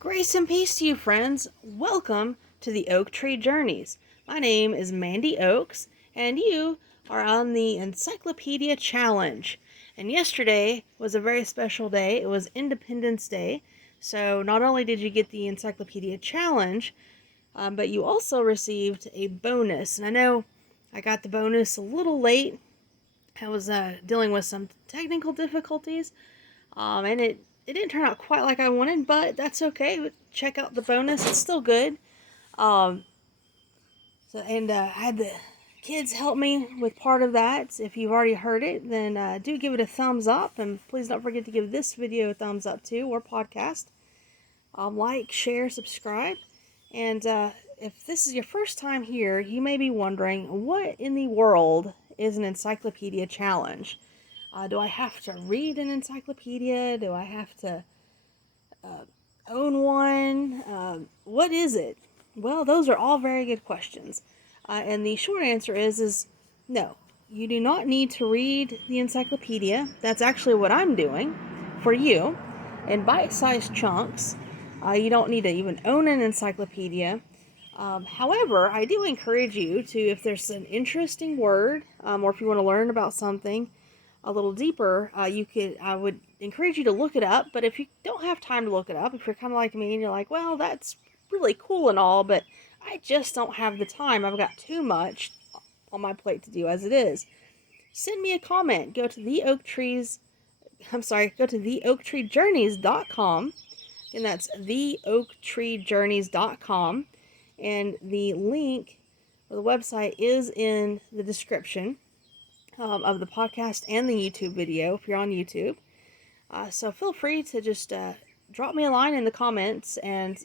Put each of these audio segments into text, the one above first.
Grace and peace to you, friends. Welcome to the Oak Tree Journeys. My name is Mandy Oaks, and you are on the Encyclopedia Challenge. And yesterday was a very special day. It was Independence Day. So not only did you get the Encyclopedia Challenge, but you also received a bonus. And I know I got the bonus a little late. I was dealing with some technical difficulties, and it didn't turn out quite like I wanted, but that's okay. Check out the bonus; it's still good. Um, I had the kids help me with part of that. If you've already heard it, then do give it a thumbs up, and please don't forget to give this video a thumbs up too, or podcast. Like, share, subscribe, and if this is your first time here, you may be wondering, what in the world is an encyclopedia challenge? Do I have to read an encyclopedia? Do I have to own one? What is it? Well, those are all very good questions. And the short answer is no. You do not need to read the encyclopedia. That's actually what I'm doing for you in bite-sized chunks. You don't need to even own an encyclopedia. However, I do encourage you to, if there's an interesting word, or if you want to learn about something a little deeper, I would encourage you to look it up. But if you don't have time to look it up, if you're kind of like me and you're like, well, that's really cool and all, but I just don't have the time. I've got too much on my plate to do as it is. Send me a comment. Go to theoaktreejourneys.com. And that's theoaktreejourneys.com. And the link for the website is in the description of the podcast and the YouTube video if you're on YouTube. So feel free to just drop me a line in the comments and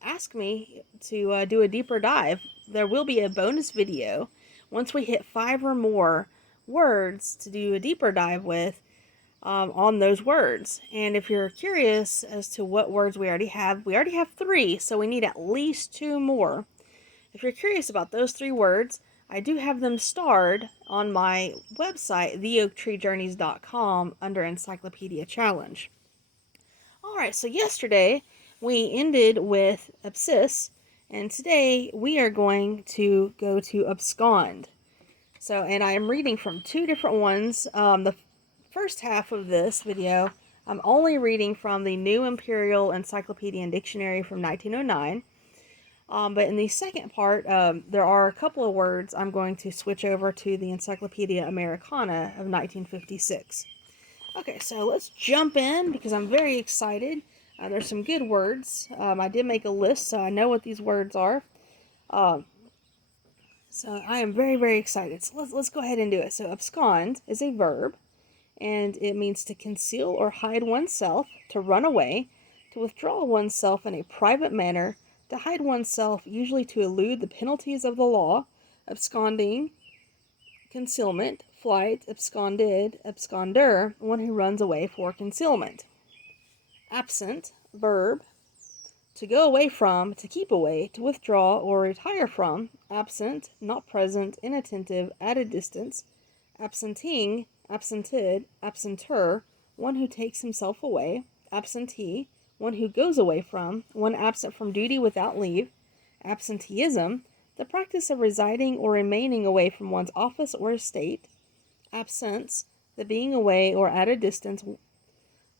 ask me to do a deeper dive. There will be a bonus video once we hit 5 or more words to do a deeper dive with on those words. And if you're curious as to what words we already have 3, so we need at least 2 more. If you're curious about those 3 words, I do have them starred on my website, theoaktreejourneys.com, under Encyclopedia Challenge. Alright, so yesterday we ended with abscess, and today we are going to go to abscond. So, and I am reading from 2 different ones. The first half of this video, I'm only reading from the New Imperial Encyclopedia and Dictionary from 1909. But in the second part, there are a couple of words I'm going to switch over to the Encyclopedia Americana of 1956. Okay, so let's jump in because I'm very excited. There's some good words. I did make a list, so I know what these words are. So I am very, very excited. So let's go ahead and do it. So abscond is a verb, and it means to conceal or hide oneself, to run away, to withdraw oneself in a private manner, to hide oneself, usually to elude the penalties of the law. Absconding, concealment, flight, absconded, absconder, one who runs away for concealment. Absent, verb, to go away from, to keep away, to withdraw or retire from. Absent, not present, inattentive, at a distance. Absenting, absented, absenter, one who takes himself away. Absentee, one who goes away from, one absent from duty without leave. Absenteeism, the practice of residing or remaining away from one's office or estate. Absence, the being away or at a distance.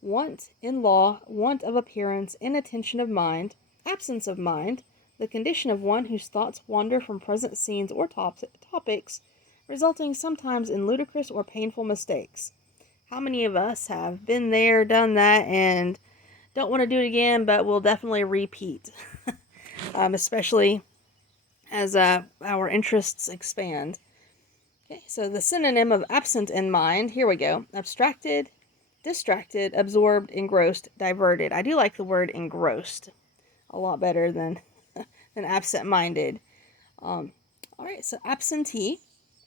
Want, in law, want of appearance, inattention of mind. Absence of mind, the condition of one whose thoughts wander from present scenes or topics, resulting sometimes in ludicrous or painful mistakes. How many of us have been there, done that, and don't want to do it again, but will definitely repeat, especially as our interests expand. Okay, so the synonym of absent in mind, here we go. Abstracted, distracted, absorbed, engrossed, diverted. I do like the word engrossed a lot better than absent-minded. All right, so absentee,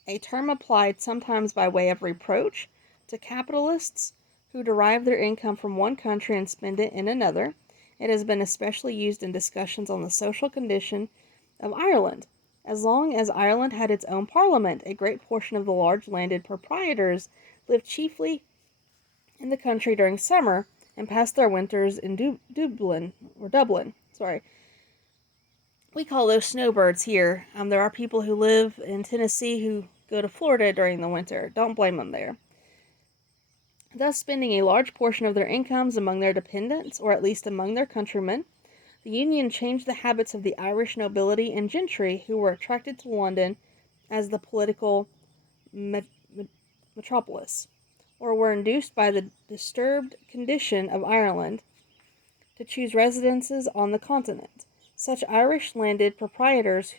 a term applied sometimes by way of reproach to capitalists who derive their income from one country and spend it in another. It has been especially used in discussions on the social condition of Ireland. As long as Ireland had its own parliament, a great portion of the large landed proprietors lived chiefly in the country during summer and pass their winters in Dublin. Sorry. We call those snowbirds here. There are people who live in Tennessee who go to Florida during the winter. Don't blame them there. Thus spending a large portion of their incomes among their dependents, or at least among their countrymen. The Union changed the habits of the Irish nobility and gentry who were attracted to London as the political metropolis, or were induced by the disturbed condition of Ireland to choose residences on the continent. Such Irish landed proprietors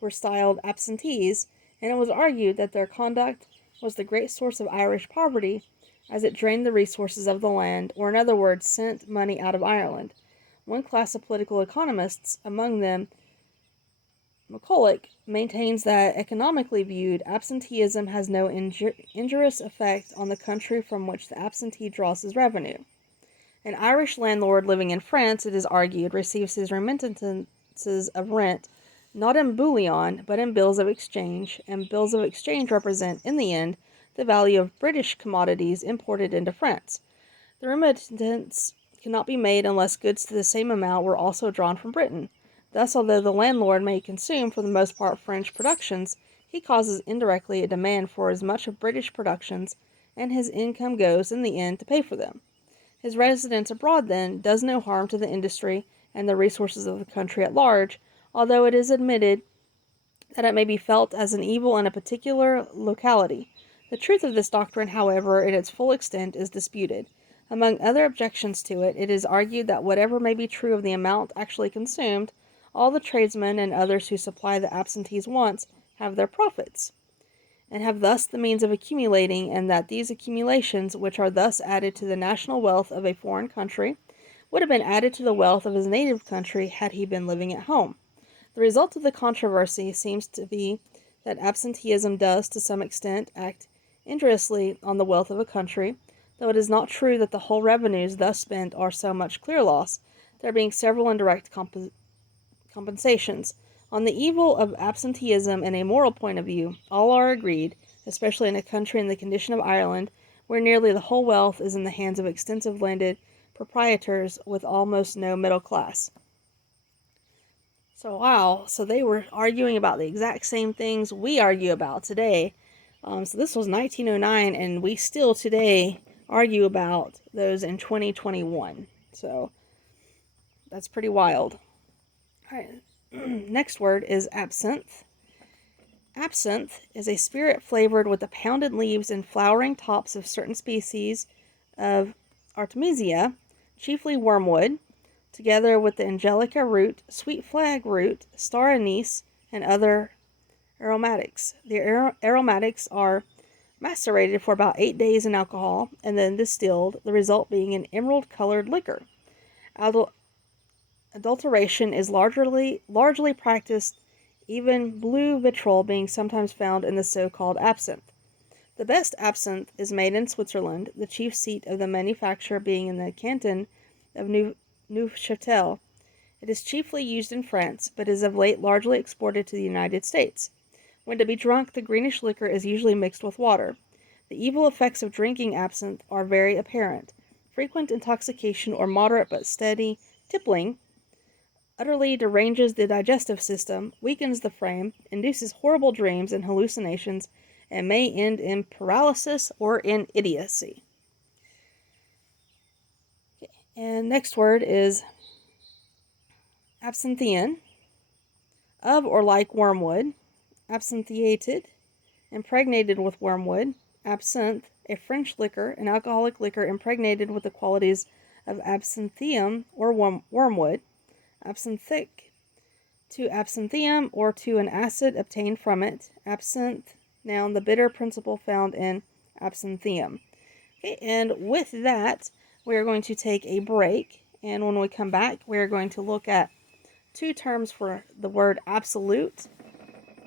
were styled absentees, and it was argued that their conduct was the great source of Irish poverty, as it drained the resources of the land, or in other words, sent money out of Ireland. One class of political economists, among them McCulloch, maintains that, economically viewed, absenteeism has no injurious effect on the country from which the absentee draws his revenue. An Irish landlord living in France, it is argued, receives his remittances of rent not in bullion, but in bills of exchange, and bills of exchange represent, in the end, the value of British commodities imported into France. The remittance cannot be made unless goods to the same amount were also drawn from Britain. Thus, although the landlord may consume for the most part French productions, he causes indirectly a demand for as much of British productions, and his income goes, in the end, to pay for them. His residence abroad, then, does no harm to the industry and the resources of the country at large, although it is admitted that it may be felt as an evil in a particular locality. The truth of this doctrine, however, in its full extent, is disputed. Among other objections to it, it is argued that whatever may be true of the amount actually consumed, all the tradesmen and others who supply the absentee's wants have their profits, and have thus the means of accumulating, and that these accumulations, which are thus added to the national wealth of a foreign country, would have been added to the wealth of his native country had he been living at home. The result of the controversy seems to be that absenteeism does, to some extent, act injuriously on the wealth of a country, though it is not true that the whole revenues thus spent are so much clear loss, there being several indirect compensations. On the evil of absenteeism in a moral point of view, all are agreed, especially in a country in the condition of Ireland, where nearly the whole wealth is in the hands of extensive landed proprietors with almost no middle class. So wow, so they were arguing about the exact same things we argue about today. So this was 1909, and we still today argue about those in 2021. So that's pretty wild. All right, next word is absinthe. Absinthe is a spirit flavored with the pounded leaves and flowering tops of certain species of Artemisia, chiefly wormwood, together with the angelica root, sweet flag root, star anise, and other aromatics. The aromatics are macerated for about 8 days in alcohol and then distilled, the result being an emerald-colored liquor. Adulteration is largely practiced, even blue vitriol being sometimes found in the so-called absinthe. The best absinthe is made in Switzerland, the chief seat of the manufacture being in the canton of Neuchâtel. It is chiefly used in France, but is of late largely exported to the United States. When to be drunk, the greenish liquor is usually mixed with water. The evil effects of drinking absinthe are very apparent. Frequent intoxication or moderate but steady tippling utterly deranges the digestive system, weakens the frame, induces horrible dreams and hallucinations, and may end in paralysis or in idiocy. Okay. And next word is absinthian, of or like wormwood, absinthiated, impregnated with wormwood, absinthe, a French liquor, an alcoholic liquor impregnated with the qualities of absinthium or wormwood, absinthic, to absinthium or to an acid obtained from it, absinthe, noun, the bitter principle found in absinthium. Okay, and with that, we are going to take a break, and when we come back, we are going to look at two terms for the word absolute.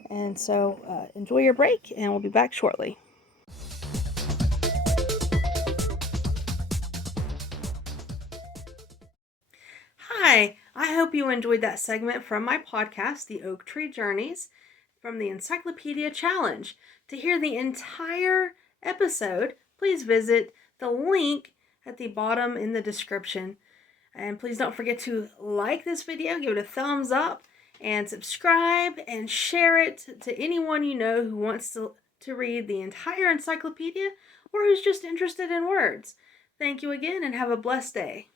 And so enjoy your break, and we'll be back shortly. Hi, I hope you enjoyed that segment from my podcast, The Oak Tree Journeys, from the Encyclopedia Challenge. To hear the entire episode, please visit the link at the bottom in the description. And please don't forget to like this video, give it a thumbs up, and subscribe and share it to anyone you know who wants to read the entire encyclopedia or who's just interested in words. Thank you again and have a blessed day.